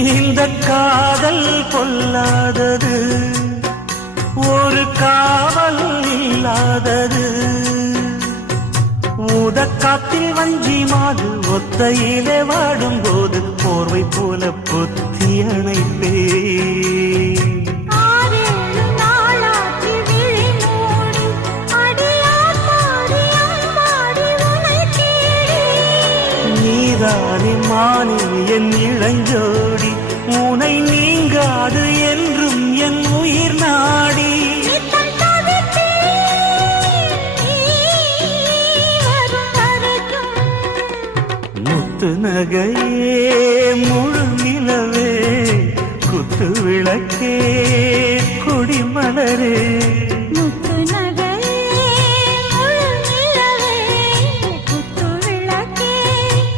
இந்த காதல் பொல்லாதது, ஒரு காவல் இல்லாதது. ஊதக்காத்தில் வஞ்சி மாது ஒத்தையிலே வாடும் போது போர்வை போல பொத்தி அணைப்பே. நீதானே மானே என் இளஞ்சோடி, உனை நீங்காது என்றும் என் உயிர் நாடி. முத்து நகையே முழு நிலவே, குத்து விளக்கே கொடிமலரே.